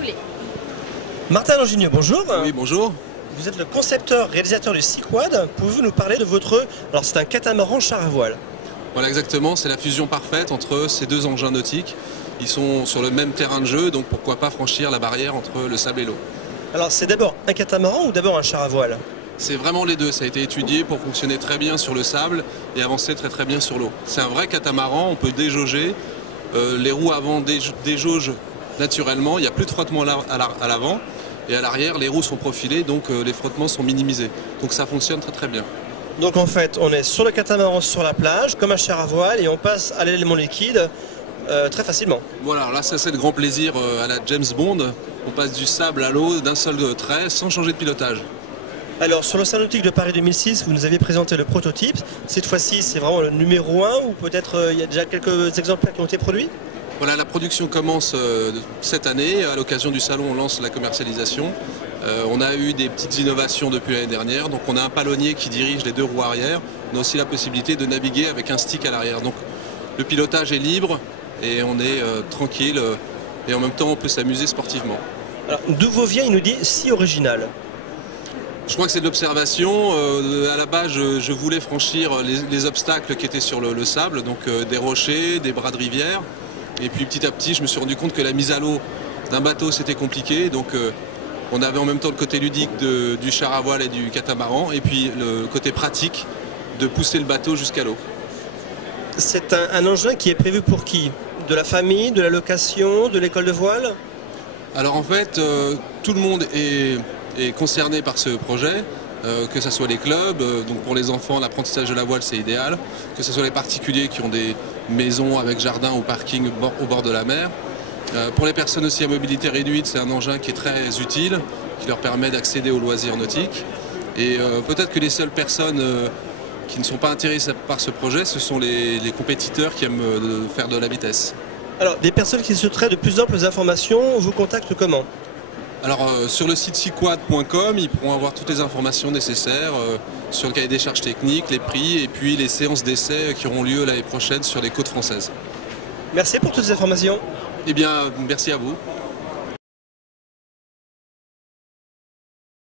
voulez. Martin Longigneux, bonjour. Oui, bonjour. Vous êtes le concepteur, réalisateur du Seaquad. Pouvez-vous nous parler de votre... Alors c'est un catamaran char à voile. Voilà, exactement, c'est la fusion parfaite entre ces deux engins nautiques. Ils sont sur le même terrain de jeu, donc pourquoi pas franchir la barrière entre le sable et l'eau. Alors c'est d'abord un catamaran ou d'abord un char à voile? C'est vraiment les deux, ça a été étudié pour fonctionner très bien sur le sable et avancer très bien sur l'eau. C'est un vrai catamaran, on peut déjauger. Les roues avant déjaugent naturellement, il n'y a plus de frottement à l'avant. Et à l'arrière, les roues sont profilées, donc les frottements sont minimisés. Donc ça fonctionne très bien. Donc en fait, on est sur le catamaran sur la plage, comme un char à voile, et on passe à l'élément liquide très facilement. Voilà, là ça c'est le grand plaisir à la James Bond. On passe du sable à l'eau d'un seul trait, sans changer de pilotage. Alors sur le Salon nautique de Paris 2006, vous nous aviez présenté le prototype. Cette fois-ci, c'est vraiment le numéro 1, ou peut-être il y a déjà quelques exemplaires qui ont été produits? Voilà, la production commence cette année. À l'occasion du salon, on lance la commercialisation. On a eu des petites innovations depuis l'année dernière. Donc on a un palonnier qui dirige les deux roues arrière. On a aussi la possibilité de naviguer avec un stick à l'arrière. Donc le pilotage est libre et on est tranquille. Et en même temps, on peut s'amuser sportivement. Alors d'où vous vient, il nous dit, si original? Je crois que c'est de l'observation. À la base, je voulais franchir les obstacles qui étaient sur le sable, donc des rochers, des bras de rivière. Et puis petit à petit, je me suis rendu compte que la mise à l'eau d'un bateau, c'était compliqué. Donc on avait en même temps le côté ludique du char à voile et du catamaran, et puis le côté pratique de pousser le bateau jusqu'à l'eau. C'est un engin qui est prévu pour qui? De la famille, de la location, de l'école de voile? Alors en fait, tout le monde est concerné par ce projet. Que ce soit les clubs, donc pour les enfants l'apprentissage de la voile c'est idéal, que ce soit les particuliers qui ont des maisons avec jardin ou parking au bord de la mer. Pour les personnes aussi à mobilité réduite, c'est un engin qui est très utile, qui leur permet d'accéder aux loisirs nautiques. Et peut-être que les seules personnes qui ne sont pas intéressées par ce projet, ce sont les compétiteurs qui aiment faire de la vitesse. Alors, des personnes qui souhaiteraient de plus amples informations vous contactent comment? Alors sur le site seaquad.com, ils pourront avoir toutes les informations nécessaires sur le cahier des charges techniques, les prix et puis les séances d'essai qui auront lieu l'année prochaine sur les côtes françaises. Merci pour toutes ces informations. Eh bien, merci à vous.